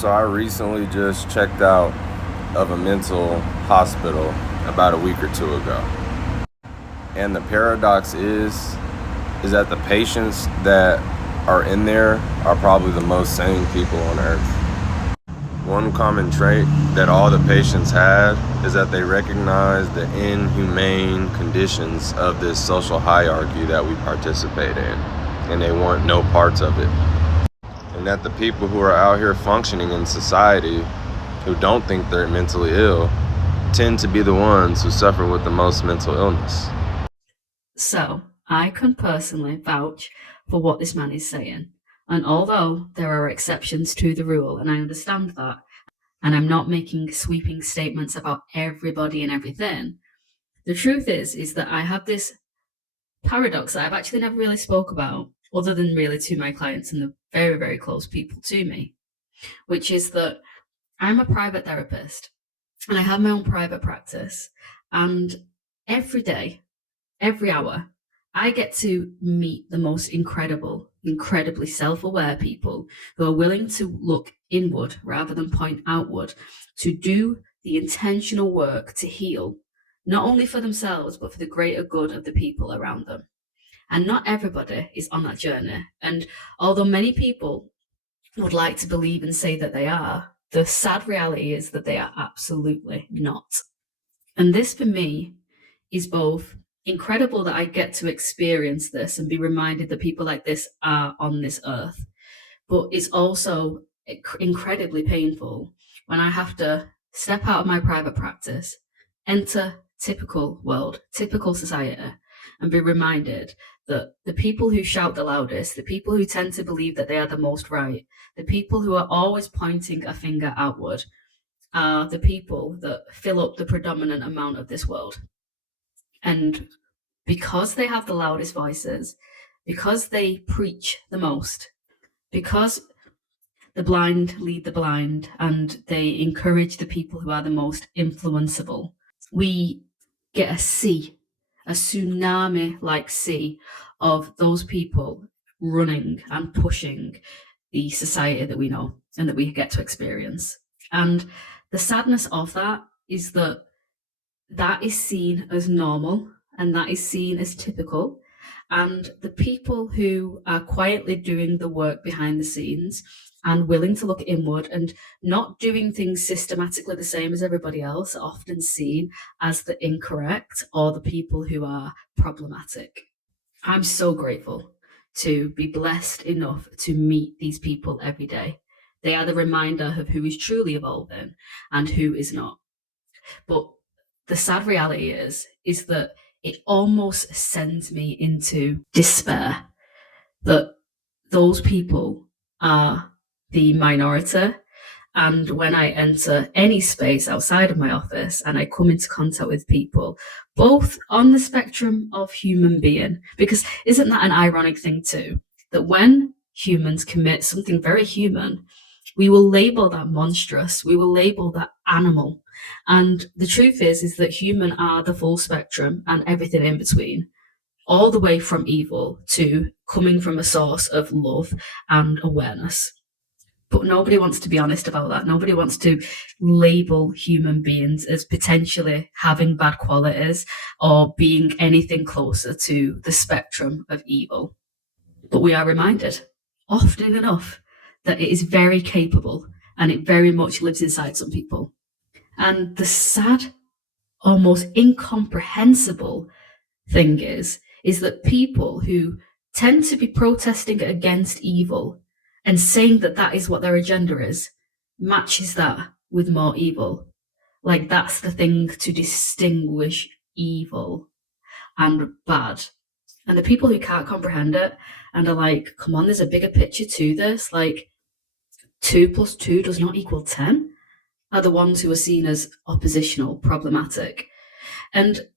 So I recently just checked out of a mental hospital about a week or two ago. And the paradox is that the patients that are in there are probably the most sane people on earth. One common trait that all the patients had is that they recognize the inhumane conditions of this social hierarchy that we participate in, and they want no parts of it. And that the people who are out here functioning in society who don't think they're mentally ill tend to be the ones who suffer with the most mental illness. So, I can personally vouch for what this man is saying. And although there are exceptions to the rule, and I understand that, and I'm not making sweeping statements about everybody and everything, the truth is that I have this paradox that I've actually never really spoke about, other than really to my clients and the very, very close people to me, which is that I'm a private therapist and I have my own private practice. And every day, every hour, I get to meet the most incredibly self aware people who are willing to look inward rather than point outward, to do the intentional work to heal, not only for themselves, but for the greater good of the people around them. And not everybody is on that journey. And although many people would like to believe and say that they are, the sad reality is that they are absolutely not. And this for me is both incredible that I get to experience this and be reminded that people like this are on this earth, but it's also incredibly painful when I have to step out of my private practice, enter typical world, typical society, and be reminded that the people who shout the loudest, the people who tend to believe that they are the most right, the people who are always pointing a finger outward, are the people that fill up the predominant amount of this world. And because they have the loudest voices, because they preach the most, because the blind lead the blind and they encourage the people who are the most influenceable, we get a tsunami like sea of those people running and pushing the society that we know and that we get to experience. And the sadness of that is that that is seen as normal and that is seen as typical. And the people who are quietly doing the work behind the scenes and willing to look inward and not doing things systematically the same as everybody else are often seen as the incorrect or the people who are problematic. I'm so grateful to be blessed enough to meet these people every day. They are the reminder of who is truly evolving and who is not. But the sad reality is that it almost sends me into despair that those people are the minority. And when I enter any space outside of my office and I come into contact with people, both on the spectrum of human being, because isn't that an ironic thing too? That when humans commit something very human, we will label that monstrous, we will label that animal. And the truth is that human are the full spectrum and everything in between, all the way from evil to coming from a source of love and awareness. But nobody wants to be honest about that. Nobody wants to label human beings as potentially having bad qualities or being anything closer to the spectrum of evil. But we are reminded often enough that it is very capable and it very much lives inside some people. And the sad, almost incomprehensible thing is that people who tend to be protesting against evil and saying that that is what their agenda is matches that with more evil. Like that's the thing to distinguish evil and bad. And the people who can't comprehend it and are like, come on, there's a bigger picture to this, like 2 plus 2 does not equal 10, are the ones who are seen as oppositional, problematic. And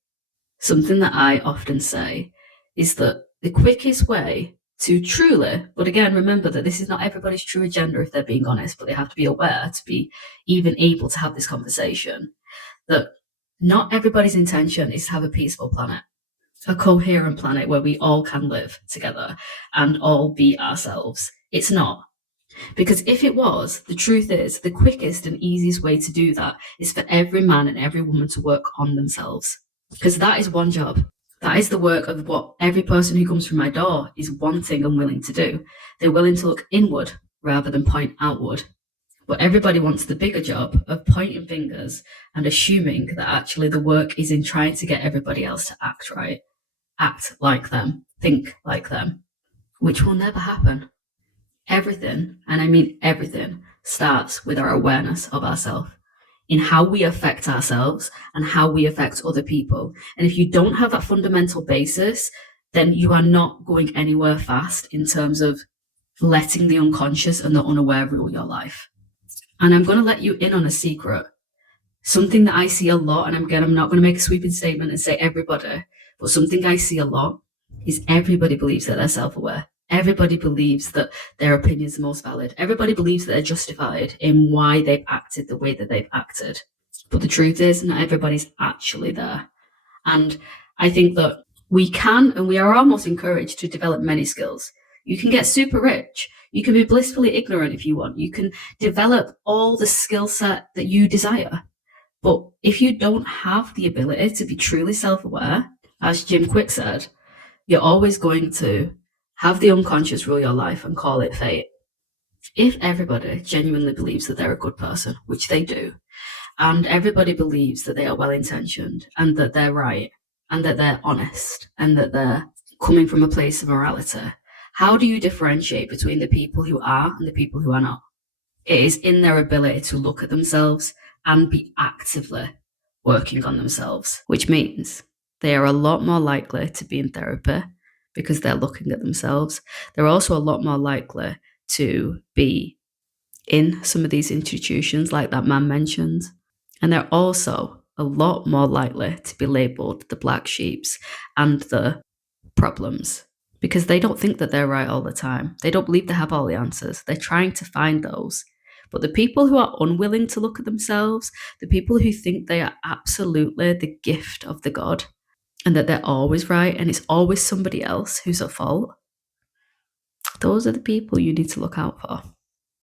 something that I often say is that the quickest way to truly, but again, remember that this is not everybody's true agenda if they're being honest, but they have to be aware to be even able to have this conversation, that not everybody's intention is to have a peaceful planet, a coherent planet where we all can live together and all be ourselves. It's not. Because if it was, the truth is, the quickest and easiest way to do that is for every man and every woman to work on themselves. Because that is one job. That is the work of what every person who comes through my door is wanting and willing to do. They're willing to look inward rather than point outward. But everybody wants the bigger job of pointing fingers and assuming that actually the work is in trying to get everybody else to act right, act like them, think like them, which will never happen. Everything, and I mean everything, starts with our awareness of ourselves, in how we affect ourselves and how we affect other people. And if you don't have that fundamental basis, then you are not going anywhere fast in terms of letting the unconscious and the unaware rule your life. And I'm going to let you in on a secret. Something that I see a lot, and again, I'm not going to make a sweeping statement and say everybody, but something I see a lot is everybody believes that they're self-aware. Everybody believes that their opinion is the most valid. Everybody believes that they're justified in why they've acted the way that they've acted. But the truth is, not everybody's actually there. And I think that we can, and we are almost encouraged to develop many skills. You can get super rich. You can be blissfully ignorant if you want. You can develop all the skill set that you desire. But if you don't have the ability to be truly self-aware, as Jim Quick said, you're always going to have the unconscious rule your life and call it fate. If everybody genuinely believes that they're a good person, which they do, and everybody believes that they are well-intentioned and that they're right and that they're honest and that they're coming from a place of morality, how do you differentiate between the people who are and the people who are not? It is in their ability to look at themselves and be actively working on themselves, which means they are a lot more likely to be in therapy because they're looking at themselves. They're also a lot more likely to be in some of these institutions like that man mentioned. And they're also a lot more likely to be labelled the black sheeps and the problems because they don't think that they're right all the time. They don't believe they have all the answers. They're trying to find those. But the people who are unwilling to look at themselves, the people who think they are absolutely the gift of the God and that they're always right and it's always somebody else who's at fault, those are the people you need to look out for.